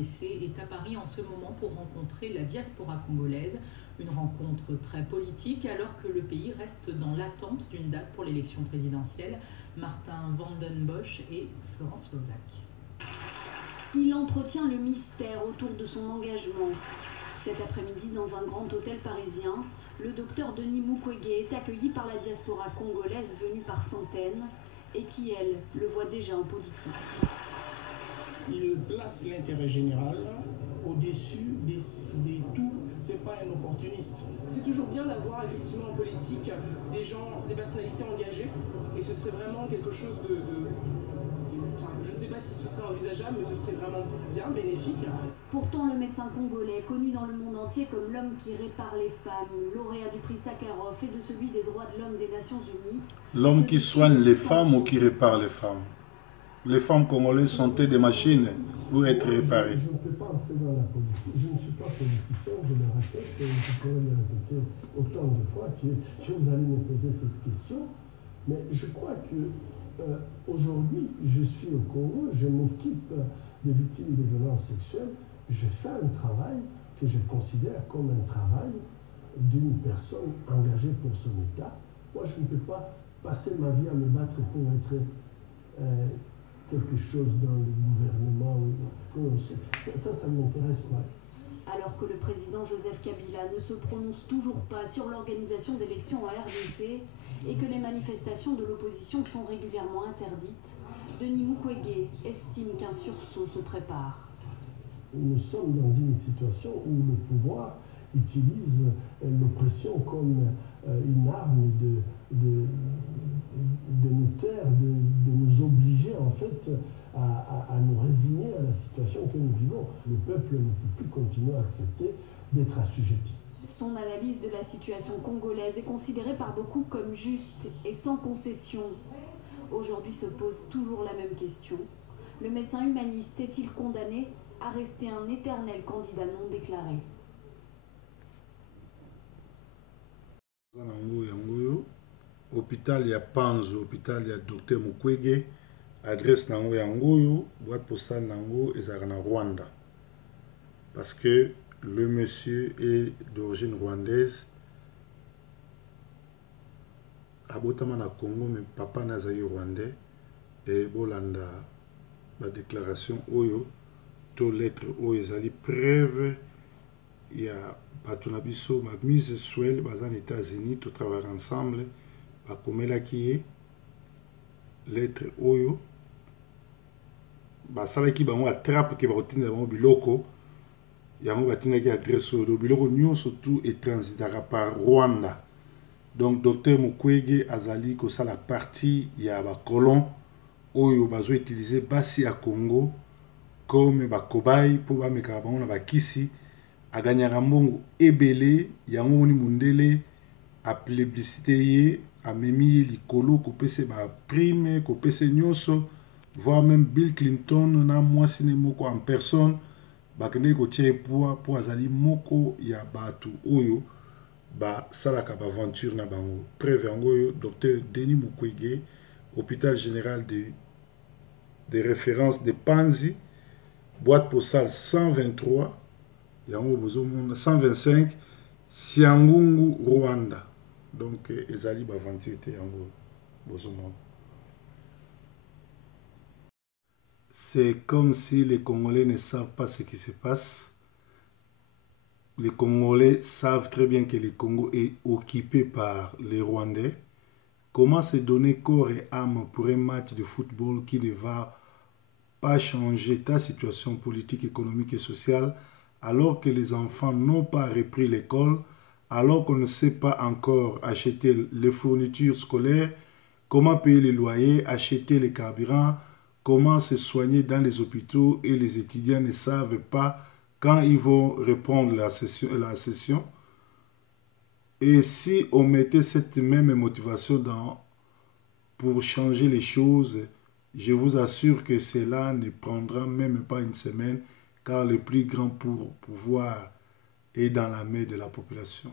RDC est à Paris en ce moment pour rencontrer la diaspora congolaise. Une rencontre très politique alors que le pays reste dans l'attente d'une date pour l'élection présidentielle. Martin Vandenbosch et Florence Lozac. Il entretient le mystère autour de son engagement. Cet après-midi, dans un grand hôtel parisien, le docteur Denis Mukwege est accueilli par la diaspora congolaise venue par centaines et qui, elle, le voit déjà en politique. Il place l'intérêt général au-dessus de tout. C'est pas un opportuniste. C'est toujours bien d'avoir effectivement en politique des gens, des personnalités engagées, et ce serait vraiment quelque chose de je ne sais pas si ce serait envisageable, mais ce serait vraiment bien, bénéfique. Pourtant, le médecin congolais, connu dans le monde entier comme l'homme qui répare les femmes, lauréat du prix Sakharov et de celui des droits de l'homme des Nations Unies. L'homme qui soigne les femmes ou qui répare les femmes? Les femmes congolaises sont-elles des machines pour être réparées? Je ne peux pas entrer dans la politique. Je ne suis pas politicien, je le répète, et je pourrais le répéter autant de fois que vous allez me poser cette question. Mais je crois que aujourd'hui, je suis au Congo, je m'occupe des victimes de violences sexuelles, je fais un travail que je considère comme un travail d'une personne engagée pour son État. Moi, je ne peux pas passer ma vie à me battre pour être quelque chose dans le gouvernement. Ça ne m'intéresse pas. Alors que le président Joseph Kabila ne se prononce toujours pas sur l'organisation d'élections en RDC et que les manifestations de l'opposition sont régulièrement interdites, Denis Mukwege estime qu'un sursaut se prépare. Nous sommes dans une situation où le pouvoir utilise l'oppression comme une arme de nous taire, de nous obliger en fait à nous résigner à la situation que nous vivons. Le peuple ne peut plus continuer à accepter d'être assujetti. Son analyse de la situation congolaise est considérée par beaucoup comme juste et sans concession. Aujourd'hui se pose toujours la même question. Le médecin humaniste est-il condamné à rester un éternel candidat non déclaré? Hôpital ya Panzo, hôpital ya docteur Mukwege, adresse nango yangoyo, boîte postale nango ezalaka na Rwanda. Parce que le monsieur est d'origine rwandaise. Abotama na Congo, mais papa nazali rwandais. Et bolanda la déclaration oyo, to lettre oyo ezali preuve ya bato na biso ma mise swell baza aux États-Unis, to travailler ensemble. Bakomelaki ye lettre oyo basalaki bango atrape ke bakotinda bango biloko yango batindaki adresse oyo biloko nyonso tout etransitaka par Rwanda. Donc docteur Mukwege azali kosala partie ya bacolon oyo bazo utiliser basi ya Congo comme bakobai po bamekaka bango na bakisi, aganyaka mbongo ebele yango moni mundele a plébiscité ye amemi ye likolo kopese ba prime kopese nyonso, voire même Bill Clinton na mwasi ne moko en personne bakende kotia poids po azali moko ya bato oyo basalaka baventure na bango. Preuve yango oyo docteur Denis Mukwege, hôpital général de référence de Panzi, boîte postale 123 yango bozomona 125 Siangungu, Rwanda. Donc ezali baventure te yango bozomona. C'est comme si les Congolais ne savent pas ce qui se passe. Les Congolais savent très bien que le Congo est occupé par les Rwandais. Comment se donner corps et âme pour un match de football qui ne va pas changer ta situation politique, économique et sociale, alors que les enfants n'ont pas repris l'école, alors qu'on ne sait pas encore acheter les fournitures scolaires, comment payer les loyers, acheter les carburants, comment se soigner dans les hôpitaux, et les étudiants ne savent pas quand ils vont répondre à la session. Et si on mettait cette même motivation pour changer les choses, je vous assure que cela ne prendra même pas une semaine, car le plus grand pouvoir est dans la main de la population.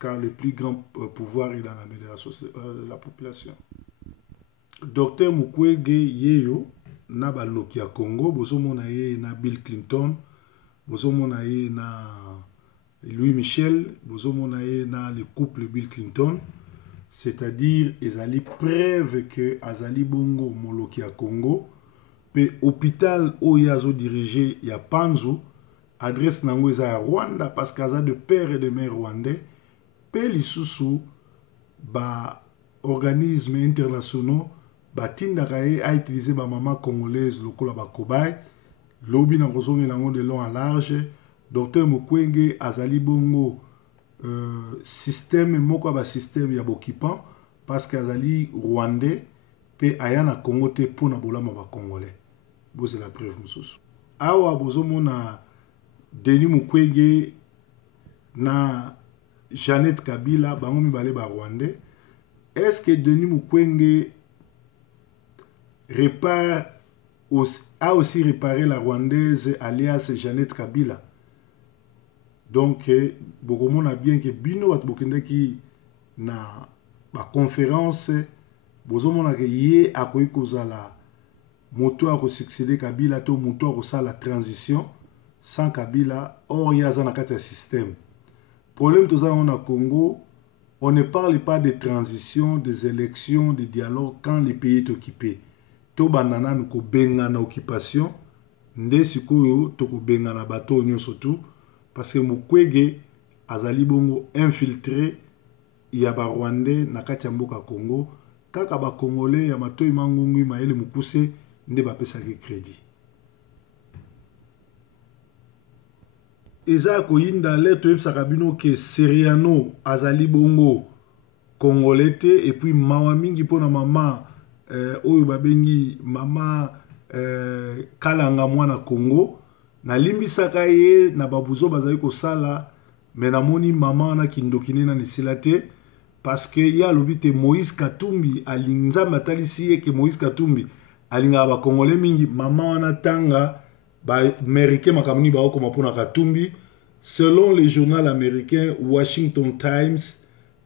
Car le plus grand pouvoir est dans la main de la population. Docteur Mukwege Yeyo, na baloki ya Congo, bozomona ye na Bill Clinton, bozomona ye na Louis Michel, bozomona ye na le couple Bill Clinton, c'est-à-dire ezali preuve que azali bongo moloki ya Congo, pe hôpital oyo azo dirige ya Panzu, adresse nango eza ya Rwanda parce qu'aza de père et de mère rwandais, pe lisusu ba organismes internationaux batindaka ye a utilisé ba maman congolaise lokola ba cobaye, lobi na kozongi nango de long à large. Docteur Mukwege azali bongo système moko ba système ya bokipan parce que azali rwandais pe aya na Congo te pona bolama ba congolais. C'est la preuve mosusu. Awa bozomona Denis Mukwege na Jeannette Kabila bango mibale ba rwandais. Est-ce que Denis Mukwege a aussi réparé la rwandaise alias Jeannette Kabila? Donc, beaucoup a bien que Bino bat bokendeki na ba conférence, bozomona ke ye akoyi kozala moto a succéder Kabila to moto a la transition sans Kabila, or il y a un système. Problème tout ça on a Congo, on ne parle pas de transition, des élections, de dialogue quand le pays est occupé. To banana nous ko benga na occupation, nde sikoyo to ko benga na bateau nyonso tout parce que Mukwege azali bongo infiltré ya ba Rwandais na kati ya mboka Congo, kaka ba Congolais ya matoi mangungu maele mukuse nde bapesa ke crédit. Eza koyinda leto yebisaka bino ke Seriano azali bongo Congolais te et puis mawa mingi pona mama oyo babengi mama kalanga mwana Congo na limbisaka ye na babuzo bazali kosala mais namoni mama wana kindokine na nisila te parce que ya lobite Moïse Katumbi alinza matalisi ye ke Moïse Katumbi alinga ba Congolais mingi mama wana tanga ba américain makamuni ba okoma pona Katumbi. Selon le journal américain Washington Times,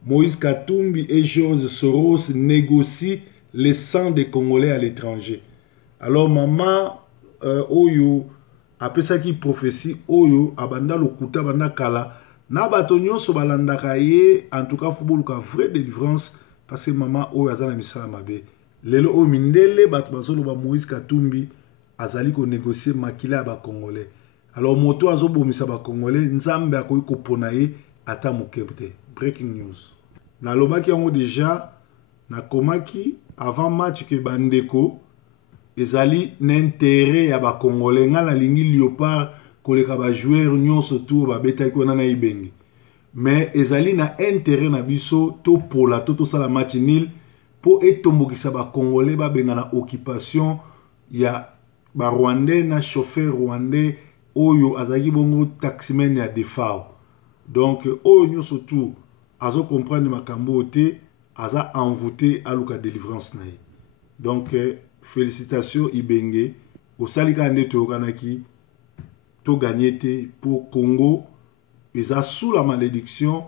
Moïse Katumbi et George Soros négocient les sangs des Congolais à l'étranger. Alors maman oyo après ça qui prophétie oyo abanda lokuta banda kala na bato nyonso balandaka ye, en tout cas football ka vraie délivrance parce que maman oyo azana misala mabe lelo o mindele bato bazolo ba Moïse Katumbi azali ko négocier makila ba Congolais. Alors moto azobomisa ba Congolais nzambe akoyi kopona ye ata mokebte. Breaking news. Na lobaki yango déjà na komaki avant match ke bandeko ezali n'intérêt ya ba Congolais nga na lingi Léopard koleka ba joueur nyonso tout ba betaki wana na ibenge. Mais ezali na intérêt na biso to pola to sala match nil po etombokisa ba Congolais ba benga na occupation ya ba Rwandais na chauffeur rwandais oyo azaki bongo taximen ya defao. Donc oyo nyonso tout azo comprendre makambo te aza envoûté à luka délivrance na ye. Donc félicitations Ibenge osalika nde toyokanaki to gagné te pour Congo eza sous la malédiction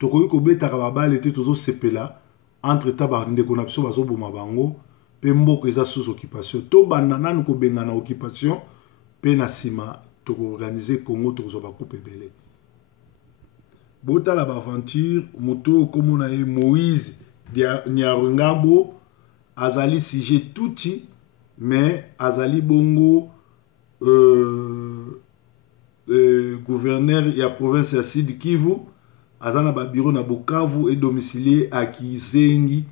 tokoki kobetaka babale te tozo sepela entre taba ndeko na biso bazoboma bango pe mboko eza sous occupation to banda nanu kobenga na occupation pe na sima toko organiser Congo tozo ba coupe belé bota la aventure moto komona ye Moïse Nyarungabo azali sujet touti mais azali bongo gouverneur ya province ya Sud Kivu azana ba bureau na Bukavu et domicilié à Kisenyi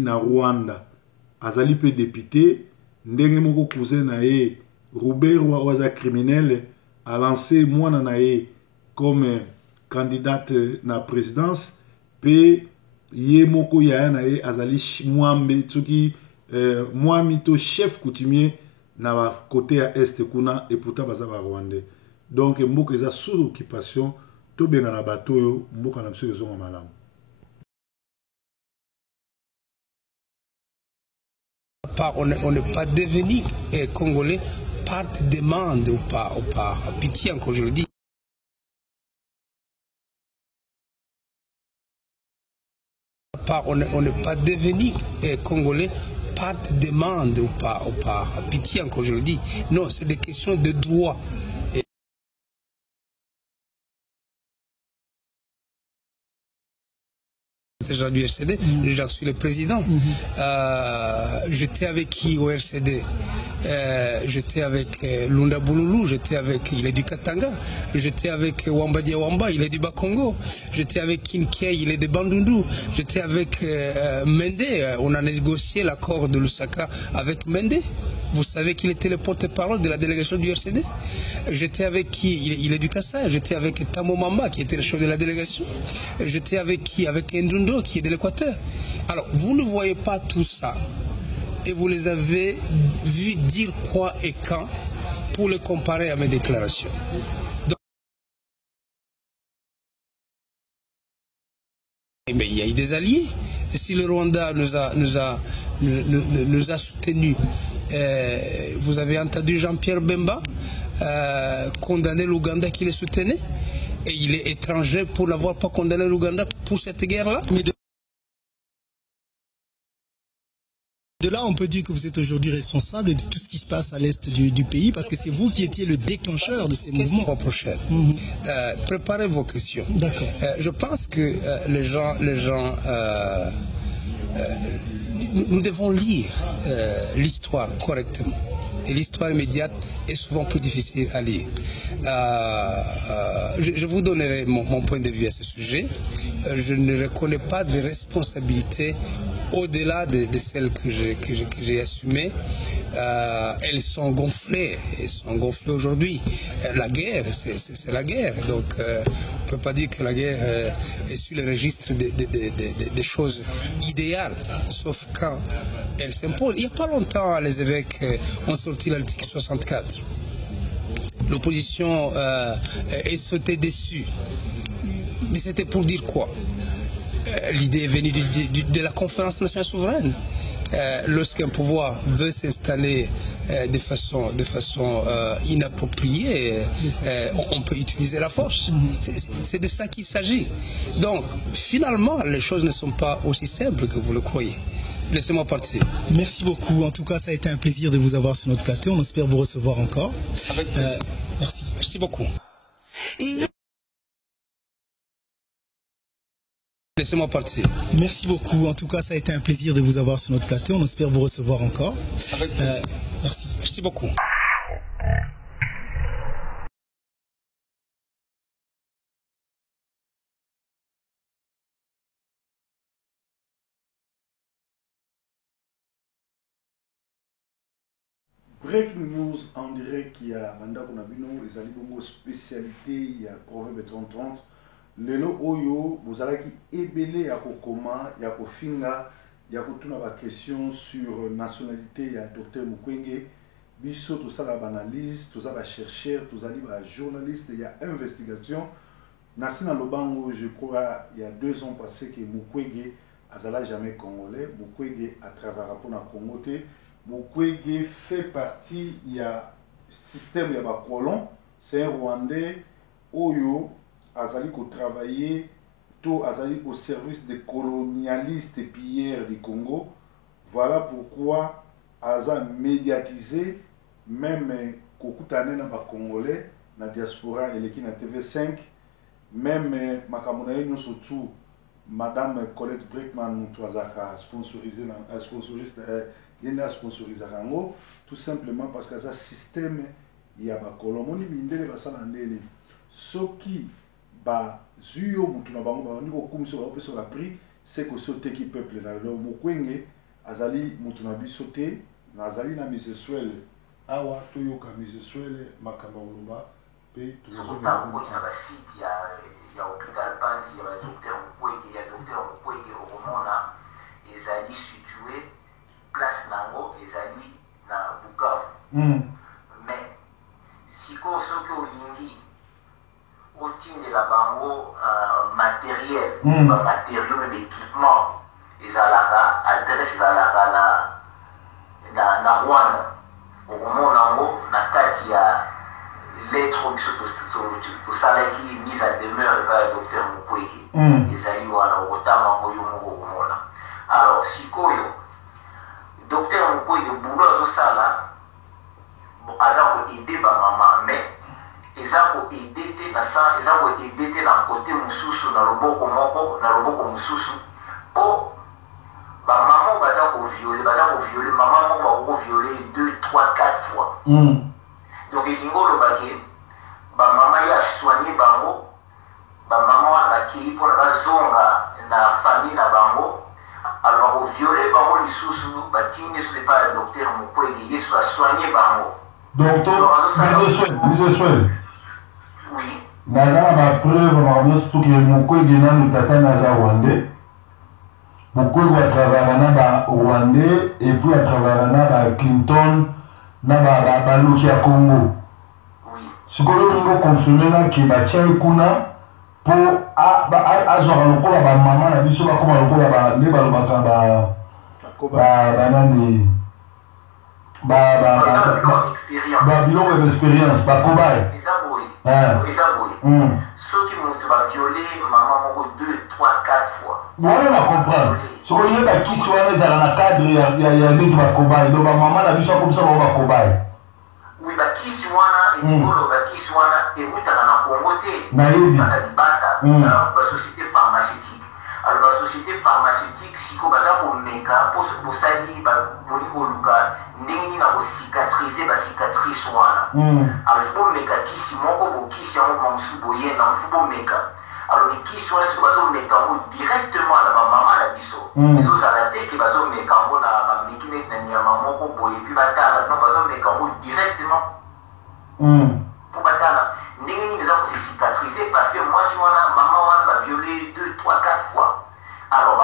na Rwanda. Azali pe député ndenge moko cousin na ye Robert Waza criminel a lancé mwana na ye comme candidate na présidence pe ye moko ya na ye azali mwambe tsuki mwami to chef coutumier na ba côté ya est kuna et pourtant baza ba Rwandais. Donc mboka eza sous occupation to benga na bato yo mboka na biso ezonga malamu. On n'est pas devenu congolais par demande ou par pitié, encore je le dis. On n'est pas devenu congolais par demande ou par pitié, encore je le dis. Non, c'est des questions de droit. Du RCD, j'en suis le président. J'étais avec qui au RCD? J'étais avec Lunda Bouloulou, j'étais avec, il est du Katanga, j'étais avec Wamba Diawamba, il est du Bakongo, j'étais avec Kinkei, il est de Bandundu, j'étais avec Mende, on a négocié l'accord de Lusaka avec Mende. Vous savez qu'il était le porte-parole de la délégation du RCD. J'étais avec qui? Il est du Kassai. J'étais avec Tamo Mamba, qui était le chef de la délégation. J'étais avec qui? Avec Ndundo, qui est de l'Équateur. Alors, vous ne voyez pas tout ça. Et vous les avez vus dire quoi et quand pour le comparer à mes déclarations. Donc, mais il y a eu des alliés. Et si le Rwanda nous a soutenus, vous avez entendu Jean-Pierre Bemba condamner l'Ouganda qui les soutenait, et il est étranger pour n'avoir pas condamné l'Ouganda pour cette guerre-là. De là, on peut dire que vous êtes aujourd'hui responsable de tout ce qui se passe à l'est du pays, parce que c'est vous qui étiez le déclencheur de ces mouvements. Qu'est-ce prochaine préparez vos questions. D'accord. Je pense que les gens nous devons lire l'histoire correctement. Et l'histoire immédiate est souvent plus difficile à lire. Je vous donnerai mon point de vue à ce sujet. Je ne reconnais pas de responsabilité au-delà de celles que j'ai assumées. Elles sont gonflées aujourd'hui. La guerre, c'est la guerre. Donc, on ne peut pas dire que la guerre est sur le registre des choses idéales, sauf quand elle s'impose. Il n'y a pas longtemps, les évêques ont sorti l'article 64. L'opposition est sautée dessus. Mais c'était pour dire quoi? L'idée est venue de la conférence nationale souveraine. Lorsqu'un pouvoir veut s'installer de façon inappropriée, on peut utiliser la force. C'est de ça qu'il s'agit. Donc, finalement, les choses ne sont pas aussi simples que vous le croyez. Laissez-moi partir. Merci beaucoup. En tout cas, ça a été un plaisir de vous avoir sur notre plateau. On espère vous recevoir encore. Avec plaisir. Merci. Merci beaucoup. Laissez-moi partir. Merci beaucoup. En tout cas, ça a été un plaisir de vous avoir sur notre plateau. On espère vous recevoir encore. Avec plaisir. Merci. Merci beaucoup. Break news en direct qui a Manda Konabino, les alibongo spécialité, il y a Proverbe 30-30. Lelo Oyo, vous allez qui ébélé à Kokoma, il y a Kofinga, il y a Kotuna la question sur nationalité, il y a Dr Mukwege, Bisso, tout ça la analyse, tout ça la chercheur, tout ça la journaliste, il y a investigation. Nassina Lobango, je crois, il y a 2 ans passé que Mukwege n'a jamais congolais, Mukwege a travaillé pour la Congo. Mukwege fait partie, il y a système, il y a un colon, c'est un Rwandais, Oyo, Azali ko travailler, tout Azali au service des colonialistes et pilleurs du Congo. Voilà pourquoi Aza médiatisé, même Kokutane na ba Congolais, na diaspora et na TV5, même Makamonaye nous surtout, Madame Colette Breckman, nous a sponsorisé, il a sponsorisé tout simplement parce que ça système il y a ba colomoni mindele ba salandene soki ba zuyo mutu na bango ba niko kumso ba peso la prix c'est que sauter qui peuple na lo Mukwege azali mutu na bisote na azali na miseswele awa toyoka miseswele makamba uluba pe tuzo na basiti ya hôpital Panzi ya docteur Mukwege okomona ezali situé place nango ezali na Bukavu. Mais siko soki olingi otindela bango matériel matériaux même d'équipement ezalaka adresse ezalaka na Rwanda okomona yango na kati ya lettre biso tosalaki mise à demeure epai ya docteur Mukwege ezali wana okotama yango yo moko okomona. Alors sikoyo docteur Mukwege boulot azosala aza koaide bamama mais eza koaide te na kote mosusu na loboko moko na loboko mosusu mpo bamama baza koviole mama moko bakoviole 2, 3, 4 fois donc elingi olobaki bamama ya soigne bango bamama wana bakei mpona bazonga na famille na bango alors bakoviole bango lisusu batindi so epai ya docteur Mukwege yesu asoigne bango Biseswele. oui naza na bapreuve nyonso soki Mukwege nanu tata naza rwandais Mukwege atravara na ba-rwandais et puis atravara na ba-Clinton na baloki ya Congo sikoyo olingo konfirme naki batia kuna mpo azwaka lokola bamama na biso bakoma lokola nde balobaka banani babiloko ya baexpérience bakobaye soki moto baviole mama moko 2, 3, 4 fois wana na comprendre soki oye bakisi wana ezala na cadre ya neti bakobaye do bamama na biso akomisa bango bakobaye oui bakisi wana ekolo bakisi wana ekutaka na Congo te nayebi bata libata na basociété pharmaceutique alors basociété pharmaceutique siko baza komeka mpo bosali boli koluka ndenge nini na kocicatrize bacicatrice wana alors fo bomeka kisi moko bokisi yango bamosusu boyenda fo bomeka alors ekisi wana siko bazomeka yango directement na bamama na biso ezozala te ke bazomeka yango na bameki neti na nyama moko boye epi batala non bazomeka yango directement mpo batala ndenge nini eza kosecicatrize parce que mwasi wana mama wana baviole 2, 3, 4 fois alors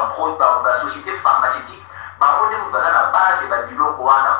basociété pharmaceutique bango nde moto baza na base babiloko wana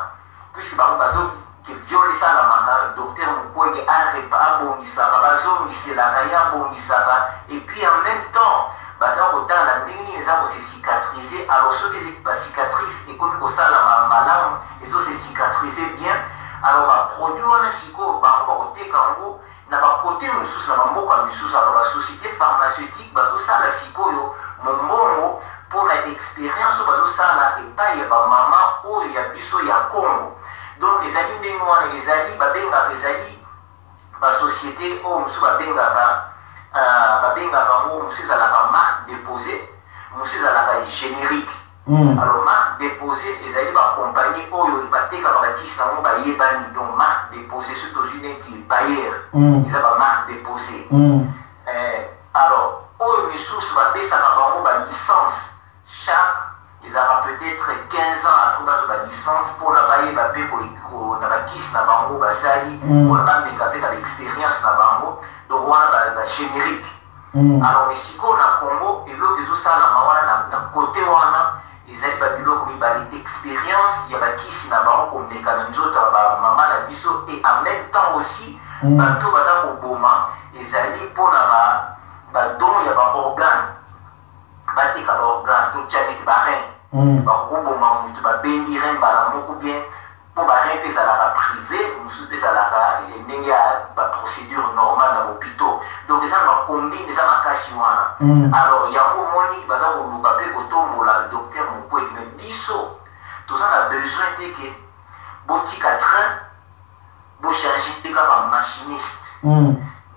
puisque bango bazoke viole esalamaka docteur Mukwege abongisaka bazongiselaka ye abongisaka et puis en même temps baza kotala ndenge nini eza kosecicatrize alors soki bacicatrice ekomi kosalama malamu ezosecicatrize bien alors baproduit wana sikoyo bango bakoteka yango na bakote mosusu na bamboka misusu alors basociété pharmaceutique bazosala sikoyo mombongo mpona expérience oyo bazosala epai ya bamama oyo ya biso ya Congo donc ezali ndenge wana ezali babengaka ezali basociété oyo mosusu babengaka yango mosusu ezalaka marque déposée mosusu ezalaka générique alors marque déposée ezali bacompagnie oyo batekaka bakisi nango bayebani donc marque déposée soki tozwi neti bayer eza bamarque déposée alors oyo misusu bapesaka bango balicence chaque ezalaka peut-être 15 ans après bazwa balicence mpona bayeba mpe na bakisi na bango basali mpona bameka mpe na baexpérience na bango donc wana bagénérique alors mais sikoyo na Congo eloko ezosalama wana na kote wana ezali babiloko mibale expérience ya bakisi na bango komeka na nzoto ya bamama na biso et en même temps aussi bato baza koboma ezali mpona badon ya baorgane bateka baorgane totya neti barein bakoboma moto babendi rein mbala moko bien mpo barein mpe ezalaka privé mosusu mpe ezalaka ndenge ya baprocédure normale na bopito donc eza na bakombine eza makasi wana alors yango moni baza koluka mpe kotombola docteur Mukwege mais biso toza na besoin te ke botika train bocharge te kaka machiniste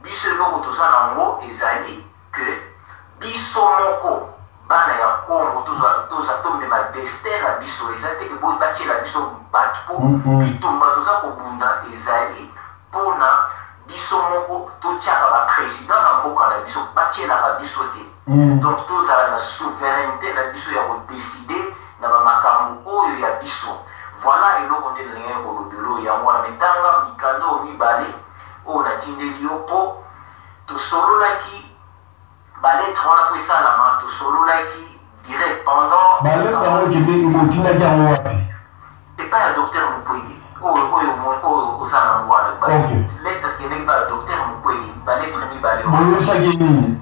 biso eloko toza nango ezali ke biso moko bana ya Congo toza tomema destin na biso eza te ke batiela biso bato mpo bitumba toza kobunda ezali mpona biso moko totiaka baprésident na mboka na biso batielaka biso te donc tozala na souveraineté na biso ya kodeside na bamakambo oyo ya biso voilà eloko nde ndenge kolobela oyo yango wana metanga mikanda oyo mibale oyo natindeli yo mpo tosololaki balettre wana mpo esalama tosololaki direct pendant balettre wana okendeki yango wapi epai ya docteur Mukwege oyo oza nango wana lettre kendeki epai ya docteur Mukwege balettre mibale boyebisaki nini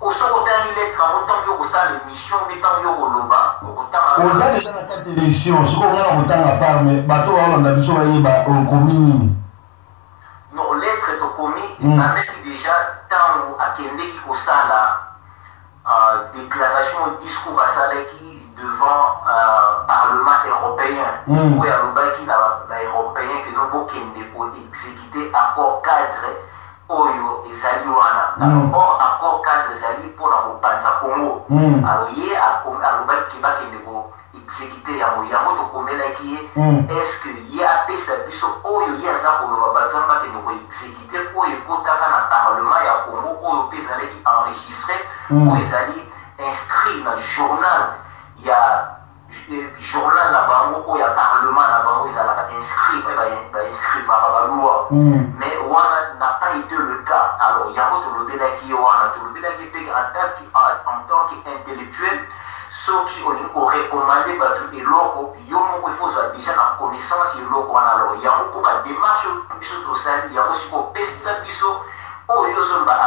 osoki otangi lettre yango ntango yo kosala émission mpe ntango yo koloba okotanga oza deja na kati ya émission soki oza na kotanga part mais bato baolanda biso bayeba okomi nini non lettre tokomi ebandaki déjà akendeki kosala déclaration discours asalaki devant Parlement européen. Où il y a le européen qui nous pour exécuter accord cadre Oyo ezali wana. Or accord cadre ezali pour la Panza Congo. Alors il y a le qui va exécuter yango to komela ki est-ce que il y a pesa biso oyo ya za ko lo bato ba ke ko exécuter oyo ko taka na Parlement ya Congo oyo pesa ki enregistré oyo ezali inscrit na journal ya journal na bango oyo ya Parlement na bango ezala inscrit ba inscrit ba loi mais wana n'a pas été le cas. Alors yango to lobela ki wana to lobela ki pe en tant qu'intellectuel ceux qui ont recommandé les locaux, ils ont déjà la connaissance des locaux. Alors, il y a beaucoup de démarches il y a aussi des pestes, il y a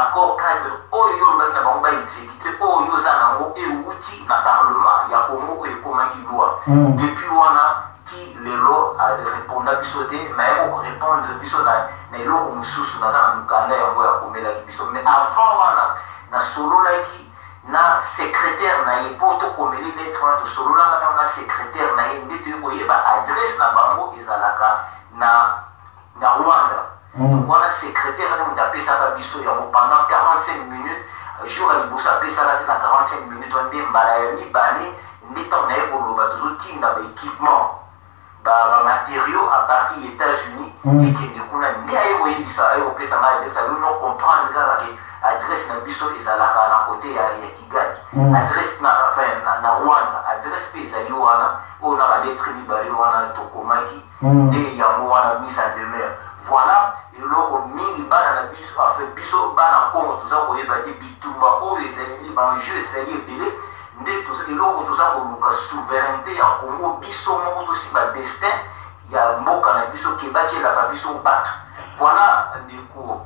accord cadre, il y a exécuté, il y a outils dans le Parlement, il y a comment il doit. Depuis, on a qui les lois répondent à bisoter, mais on répond à bisoter, mais l'eau, on sous dans un canal, on va combler la bisoter. Mais avant, on a solo là qui na secrétaire na ipoto komeli lettre de solo na na secrétaire na ndete koyeba adresse na bango ezalaka na Rwanda. Donc on a secrétaire na mutapesa ka biso ya pendant 45 minutes jour à libosa pesa la na 45 minutes on dembala ya libale ndeta na ekoloba tuzuki na équipement ba matériaux à partir des États-Unis et que du coup na ni ayo yebisa ayo pesa na ça veut non comprendre que adresse na biso ezalaka na côté ya Kigali adresse na Rwanda adresse pe ezali wana oyo na balettre mibale wana tokomaki nde yango wana mise en demeure. Voilà eloko mingi bana na biso afe biso bana Congo toza koyeba te bitumba oyo ezali banjeu ezali ebele nde eloko toza koluka souveraineté ya Congo biso moko tosi badestin ya mboka na biso kebatielaka biso bato. Voilà ndeko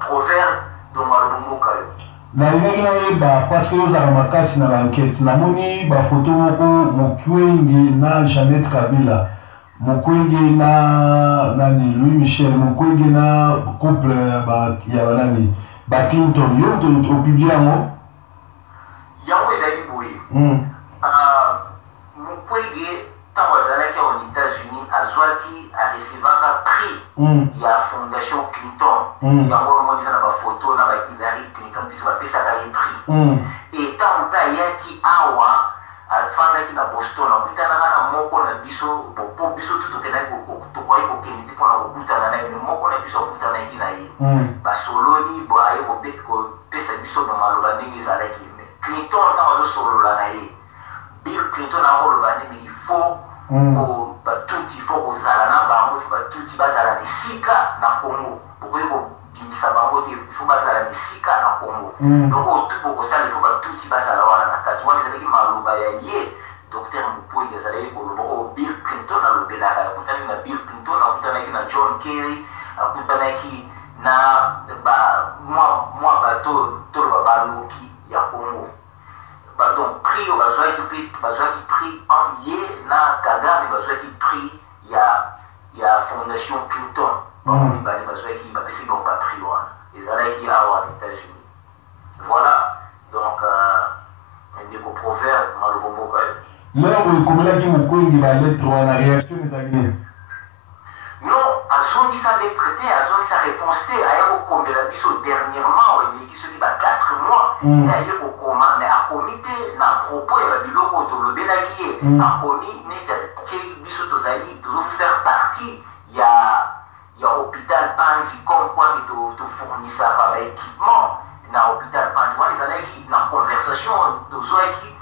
proverbe donc malumuka yo nalingi nayeba parce que ozala makasi na bankete namoni bafoto moko Mukwege na Jeannette Kabila Mukwege na nani Louis Michel Mukwege na couple ya banani ba Clinton yo topiblie yango ezali boye Mukwege ntango azalaki aux États-Unis azwaki arecevaka prix ya Fondation Clinton yango omonisa na bafoto na Hillary Clinton biso bapesaka ye prix et ntango mpe ayaki awa afandaki na Boston akutanaka na moko na biso po biso tu tokendaki tokoki kokende te mpona kokutana na ye me moko na biso akutanaki na ye basololi aye kopesa biso bamaloba ndenge ezalaki Clinton ntango azosolola na ye Bill Clinton akoloba ndenge il faut batuti fo kozala na bango batuti bazala na esika na Congo bokoki kobimisa bango te fo bazala na esika na Congo donc oyo tu bokosala ifo batuti bazala wana na kati wana ezalaki maloba ya ye Dr Mukwege azalaki koloba oyo Bill Clinton alobelaka akutanaki na Bill Clinton akutanaki na John Kerry akutanaki na mwa bato toloba baloki ya Congo. Donc prix au besoin qui prix en yé na Kagame besoin qui prix ya Fondation Clinton bon il va les besoin qui va passer bon pas prix là les allez qui à aux États-Unis. Voilà donc un des proverbes malobombo quand là on comment qui Mukwege va lettre en réaction des alliés non azongi sa lettre te azongi sa réponse te ayako kombela biso dernièrement oyebiki soki ba 4 mois aye kokoma mais akomi te na propos ya babiloko tolobelaki ye akomi neti atie biso tozali tozofaire partie ya hôpital Panzi comme quoi tofournisaka baéquipement na hôpital Panzi wana ezalaki na conversation tozwaki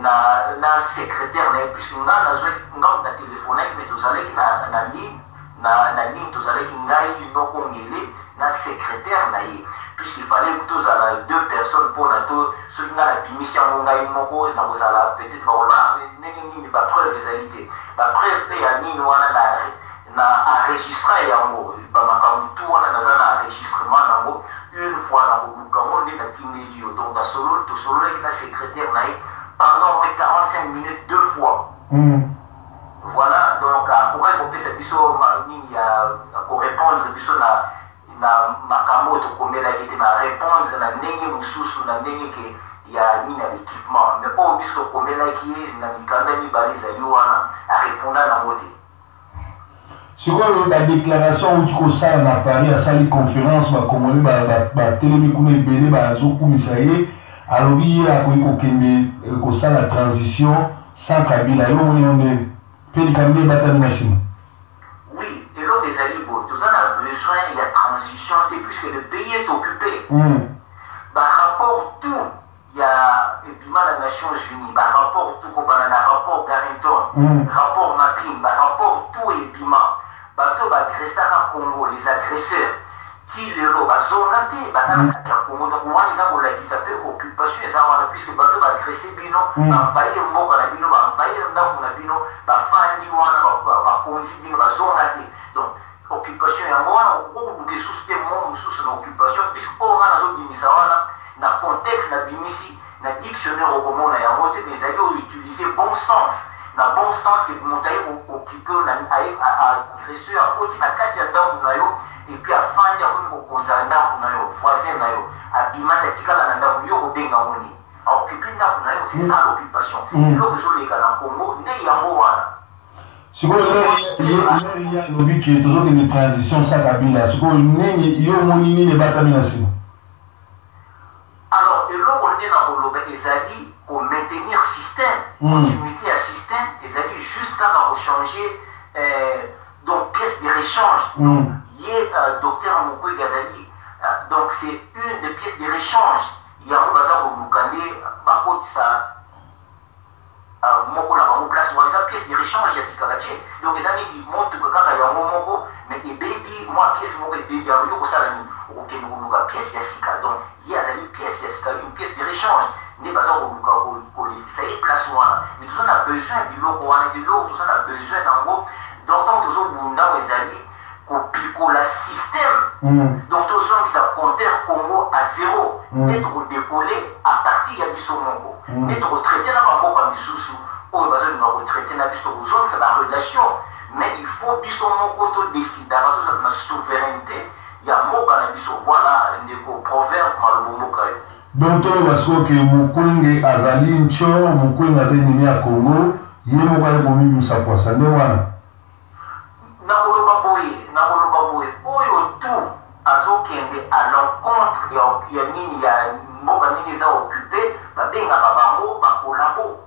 na secrétaire na ye puisque nga nazwaki nga na telefonaki mais tozalaki na ligne na ligne tozalaki ngai noko ngele na secrétaire na ye puisqu'il fallait que tozala 2 personnes pour na to soki nga na bimisi yango ngai moko na kozala peut-être bakoloba ndenge nini bapreuve ezali te bapreuve mpe ya nini wana na enregistre yango bamakambo tu wana naza na enregistrement nango une fois na koluka ngo nde natindeli yo donc tosololaki na secrétaire na ye pendant 45 minutes 2 fois voilà donc akokai kopesa biso nini ya korépondre biso na makambo tokomelaki te na répondre na ndenge mosusu na ndenge ke ya nini ya l'équipement mais oyo biso tokomelaki ye na mikanda mibale ezali wana areponda nango te. sikoyo badéclaration outi kosala na Paris asali conférence bakongoli batelemi kuna ebele bazokumisa ye alobi ye akoki kokende kosala transition sans Kabila yo moni onde mpe likambo ebatami na nsima. Oui, eloko ezali boye toza na besoin ya transition te puisque le pays est occupé. Rapport tout il y a les Nations Unies, rapport tout comme rapport Garrington, rapport Mapping, rapport tout et Bima, bateau agresseur à Congo, les agresseurs qui le lot, zonate, Congo, donc on a qui s'appelle occupation, puisque bateau agressé Bino, envahir Moko na Bino, envahir Ndamou na Bino, Fandi wana, Konzi Bino, zonate. Donc occupation ya mwana, on des sous des mondes sous son occupation, puisque on a zo bimisa wana. Na contexte na bimisi na dictionnaire au moment na yango te mais allez utiliser bon sens na bon sens que montaye occupé na agresseur oti na kati ya ndambo na yo et puis afandi ako konza ndambo na yo voisin na yo abima na tikala na ndambo yo obenga moni occupé ndambo na yo c'est ça l'occupation lo bezoleka na Congo nde yango wana sikoyo ye lobi ke tozokende transition sa Kabila sikoyo nini yo moni nini ebatami na nsima. Alors, et là, on est dans le ezali pour maintenir système, continuité à système, ezali jusqu'à changer donc pièce de réchange. Il y a docteur Moukoui Gazali, donc c'est une des pièces de réchange. Il y a un bazar au Moukande, par ça, Moko na bango place, on a pièce de réchange, il y a Sikarache. Donc les amis qui montrent que quand il y a un Moko, mais et baby, moi pièce Moko et baby, il y a un Salami, ok, nous avons pièce, il y a Sikarache. Donc, il y a une pièce de réchange. N'est pas ça y est place moi. Mais tout ça on a besoin de l'eau, on a de l'eau, tout ça on a besoin d'en haut. Donc tant que nous avons les alliés, qu'on le système. Donc tout ça qui ça compteur Congo à zéro. D'être décollé à partir de Bissau-Mongo. D'être retraité dans Mambo comme Bissou. Ou besoin de retraiter dans Bissau-Mongo, c'est la relation. Mais il faut Bissau-Mongo tout décider d'avoir toute notre souveraineté. Il y a mot dans Bissau. Voilà un proverbe Malbomo Kayo. Donc, parce que Mukwege azali ncho, Mukwege azali nini ya Congo, yé mokaya komi bimsa poisa, nde wana? Nakoloba boye, oyo tout azokende à l'encontre ya nini ya mboka nini eza occupé, babengaka bango bakolabo,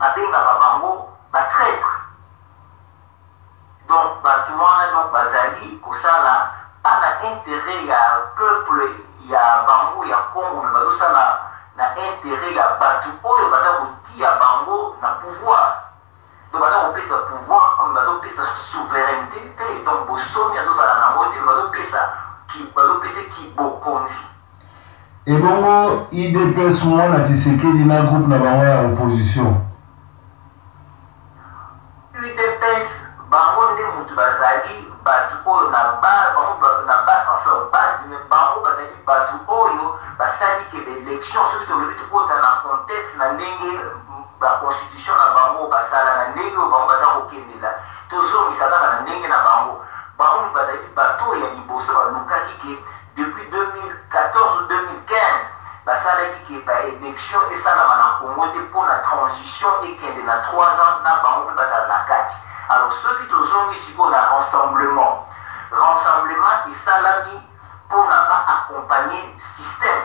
babengaka bango batraître. Donc, bato wana donc bazali kosala pas l'intérêt ya peuple ya bango ya Congo mais bazosala na intérêt ya bato oyo baza kotia bango na pouvoir donc baza kopesa pouvoir bazopesa souveraineté te donc bosomi azosala nango te bazopesa ki bokonzi. Ebongo IDPS mwana Tshisekedi na groupe na bango ya opposition. UDPS bango nde mutu bazali bato oyo na base bango bazali bato oyo basali ke baélection soki tolobi tokota na contexte na ndenge baconstitution na bango basala na ndenge oyo bango baza kokendela tozongisa kaka na ndenge na bango bango bazali bato oyo ya liboso balukaki ke depuis 2014 ou 2015 basalaki ke baélection esalama na Congo te mpo na transition ekende na 3 ans na bango mpe bazala na kati. Alors soki tozongi sikoyo na rassemblement esalami pour ne pas accompagner système.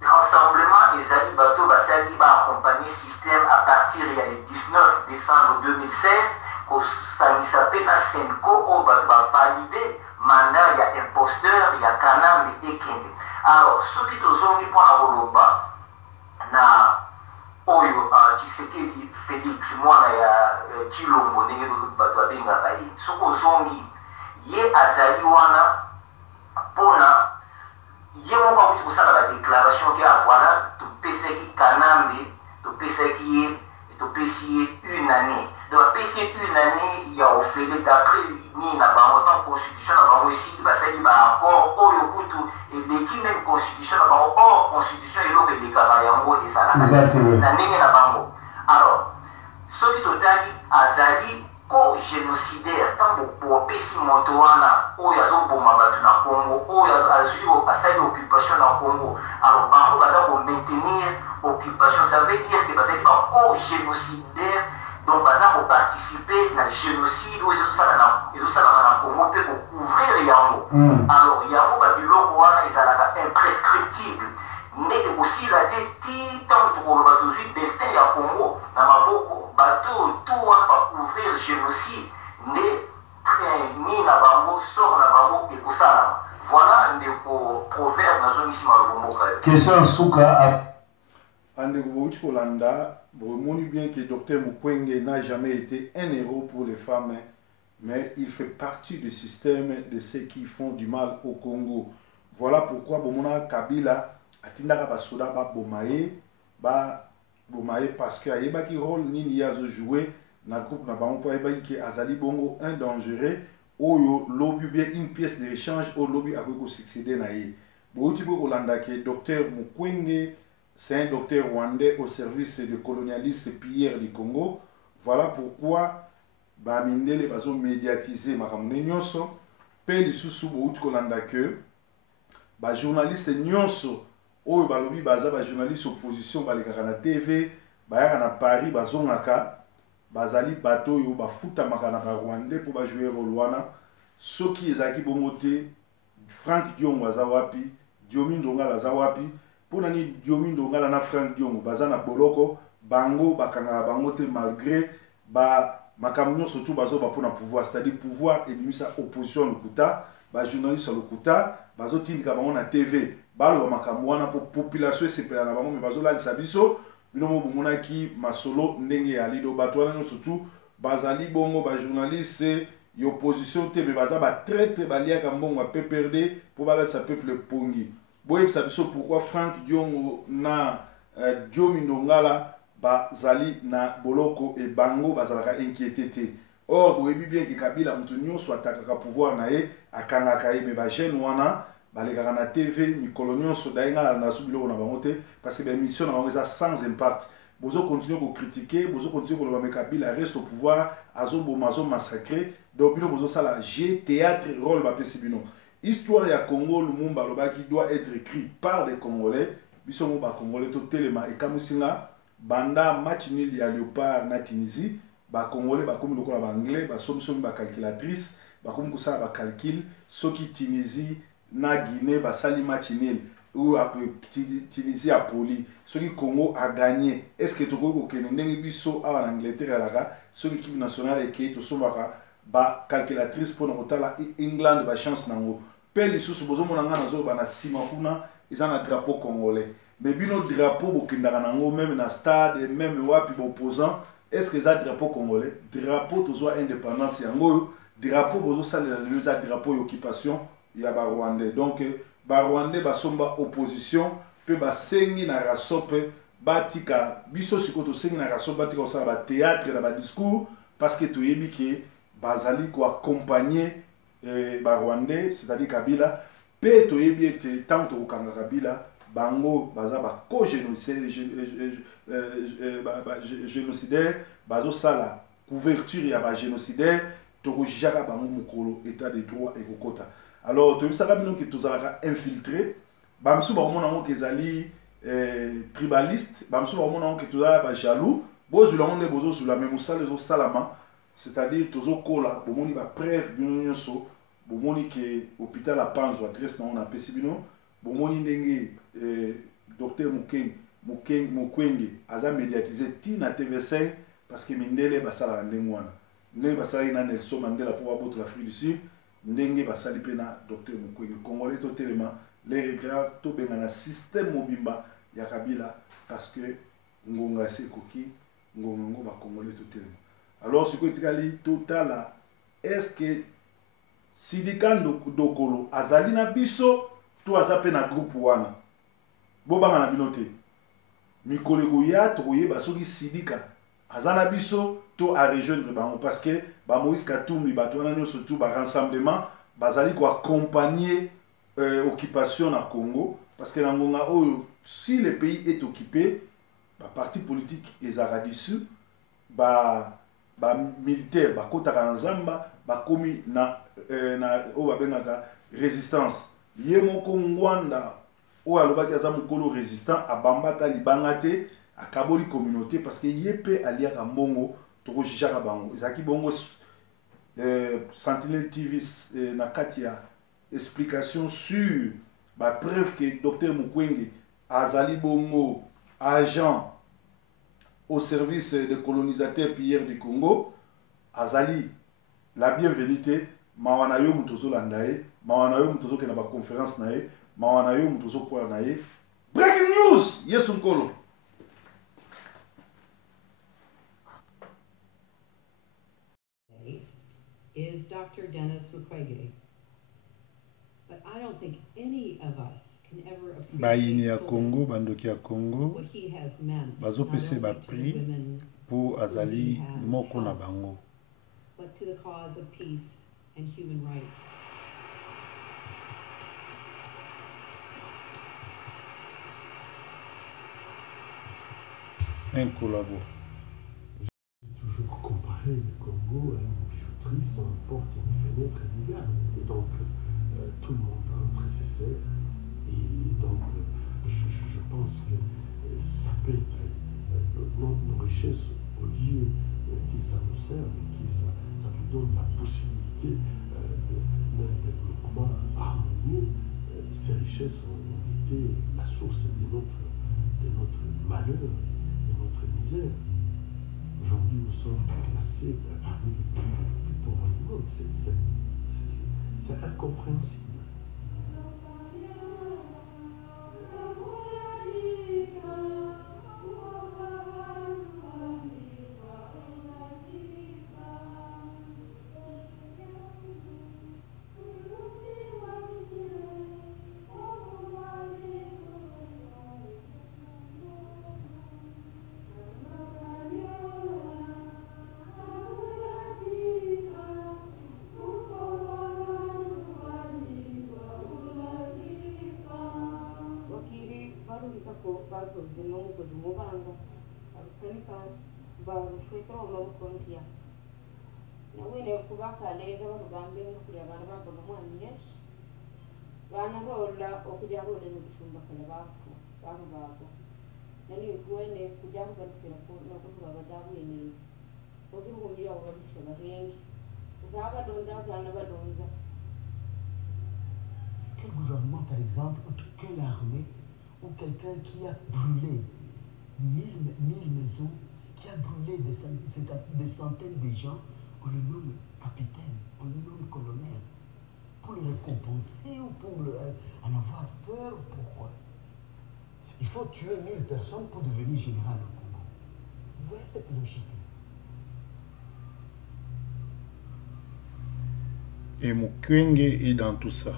Rassemblement ezali bato basali ba accompagner système à partir du 19 décembre 2016 kosangisa pe na Senko oyo bato bavalide mandat ya imposteur ya Kanambe ekende. Alors soki tozongi mpona koloba na oyo Tshisekedi Félix mwana ya Chilombo ndenge bato babengaka ye soki ozongi ye azali wana mpona ye moko akuti kosala badéclaration ke voilà topesaki Kanambe topesaki ye topesi ye une année donc apesi ye une année ya ofele d'après nini na bango tant constitution na bango esili basali baaccord oyo kutu eleki même constitution na bango or constitution eloko elekaka yango ezalaka na ndenge na bango. Alors soki totali azali co-génocidaire ntango bopesi moto wana oyo azoboma bato na Congo oyo asali occupation na Congo alors bango baza komaintenir occupation ça veut dire que bazali ba co-génocidaire donc baza koparticiper na génocide oyo ezosalama na Congo mpe kocouvrir yango alors yango babiloko wana ezalaka imprescriptible ndenge kosila te ti ntango tokoloba tozwi destin ya Congo na maboko bato to wana bacouvrir génocide nde ni na bango sort na bango ekosalama voilà ndeko proverbe nazongisi malobomboka question suka andeko bouti kolanda bomoni bien que docteur Mukwege n'a jamais été un héros pour les femmes mais il fait partie du système de ceux qui font du mal au Congo. Voilà pourquoi bomona Kabila atindaka basoda ba bomaye parce que ayebaki rôle nini yazo jouer na groupe na bango po ayebaki ke azali bongo un dangereux oyo lobby bien une pièce d'échange au lobby akoki ko succéder na ye. Bouti po kolanda ke docteur Mukwege c'est un docteur rwandais au service de colonialistes pilleurs du Congo. Voilà pourquoi Bamindele bazo médiatiser makambo nyonso pe lisusu bouti kolanda ke ba journaliste nyonso oyo balobi baza ba journaliste opposition balekaka na TV bayaka na Paris bazongaka bazali bato oyo bafutamaka na ba Rwandais po ba jouer rôle wana soki ezaki bongo te Frank Diongo aza wapi Diomi Ndongala aza wapi pona ni Diomi Ndongala na Frank Diongo baza na boloko bango bakanga bango te malgré ba makambo nyonso tu bazo ba pona pouvoir c'est-à-dire pouvoir ebimisa opposition lokuta ba journaliste lokuta bazo tindika bango na TV balo makambo wana po population sepela na bango me bazo lalisa biso bino mo bomonaki masolo ndenge ya lido bato wana nyonso tu bazali bongo ba journaliste yo opposition te me baza ba traite baliaka mbongo ya PPRD po balalisa peuple pongi boyebisa biso pourquoi Frank Diongo na Diomi Ndongala bazali na boloko e bango bazalaka inquiété te. Or boyebi bien que Kabila mutu nyonso atakaka pouvoir na ye akangaka ye me ba jeune wana balekaka na TV mikolo nyonso dainga na subiloko na bango te parce que ba émission na bango eza sans impact. Bozo continuer ko critiquer, bozo continuer ko loba Kabila reste au pouvoir, azoboma azo massacrer, donc bino bozo sala jeu théâtre rôle ba pesi bino. Histoire ya Congo Lumumba lobaki doit être écrit par des Congolais, biso mo ba Congolais to telema et kamusinga banda match nul ya Léopard na Tunisie, ba Congolais ba komi lokola ba anglais, ba somi ba calculatrice, ba komi ko sala ba calcul, soki Tunisie na Guinée ba sali match nul ou Tunisie a poli, soki Congo a gagné, est-ce que to ko kene ndenge biso awa na Angleterre alaka, soki équipe nationale eke to sombaka ba calculatrice pour notala England ba chance nango pe lisusu bozomona nga nazo ba na sima kuna eza na drapeau congolais mais bino drapeau bokindaka nango même na stade même wapi opposant est-ce que ça drapeau congolais drapeau tozo indépendance yango drapeau bozo salela le drapeau occupation ya ba Rwandais donc ba Rwandais basomba opposition pe ba sengi na rasope batika biso sikoto sengi na rasope batika osala ba théâtre na ba discours parce que toyebi ke bazali ko accompagner ba Rwandais c'est-à-dire Kabila pe toyebi ete tant to kanga Kabila bango baza ba génocidaire bazo sala couverture ya ba génocidaire to ko jaka bango mukolo état de droit et kokota alors to bisaka bino ki tozalaka infiltré bamsu ba mona ngo kezali tribaliste bamsu ba mona ngo ki tozala ba jaloux bozula ngo ne bozo zula mais musala zo salama c'est-à-dire tozo kola bomoni ba preuve bino nyonso bomoni ke hôpital a Panzo adresse na on a pesi bino bomoni ndenge docteur Mukwege aza médiatisé ti na TV5 parce que mindele basala ndenge wana ndenge basala na Nelson Mandela pour abotre l'Afrique du Sud ndenge basali pe na docteur Mukwege congolais to telema les regrets to benga na système mobimba ya Kabila parce que ngonga se koki ngongo ba congolais to telema. Alors ce que tu as dit total est-ce que Sidika Ndokolo azali na biso to azape na groupe wana bobanga na binote mikolego ya toyeba soki Sidika azana biso to a rejoindre bango parce que ba Moïse Katumbi bato wana nyonso tout ba rassemblement bazali ko accompagner occupation na Congo parce que ngonga oyo si le pays est occupé ba parti politique ezara dessus ba ba militaire bakotaka na zamba bakomi na oyo babengaka résistance. Ye moko ngwanda oyo alobaki aza mokolo résistant abambata libanga te akaboli communauté parce que ye pe aliaka mbongo tokojijaka bango ezalaki bongo. Sentinelle TV na kati ya explication sur ba preuve que docteur Mukwege azali bongo agent au service des colonisateurs pilleurs du Congo, azali la bienvenue, mawana yo mutozo landae, mawana yo mutozo ke na ba conférence nae, mawana yo mutozo kwa nae. Breaking news, yes unkolo. Is Dr. Denis Mukwege. But I don't think any of us can ever appreciate Congo, bandoki ya Congo, what he has meant, bazo pese ba prix pour azali moko na bango, but to the cause of peace and human rights. Un collabo. Toujours comparé le Congo à une bijouterie sans porte et une fenêtre légale. Et donc, tout le monde rentre ses serres. Et donc, je pense que ça peut être nos richesses, au lieu que ça nous serve, que ça nous donne la possibilité d'un développement harmonieux. Ces richesses ont été la source de notre malheur, de notre misère. Aujourd'hui, nous sommes classés parmi les pays les plus pauvres du monde. C'est incompréhensible. Quel gouvernement, par exemple, ou quelle armée, ou quelqu'un qui a brûlé 1000 maisons, qui a brûlé des centaines de gens, on le nomme capitaine, on le nomme colonel, pour le récompenser ou pour en avoir peur? Pourquoi? Il faut tuer 1000 personnes pour devenir général au Congo. Vous voyez cette logique? Et Mukwege est dans tout ça.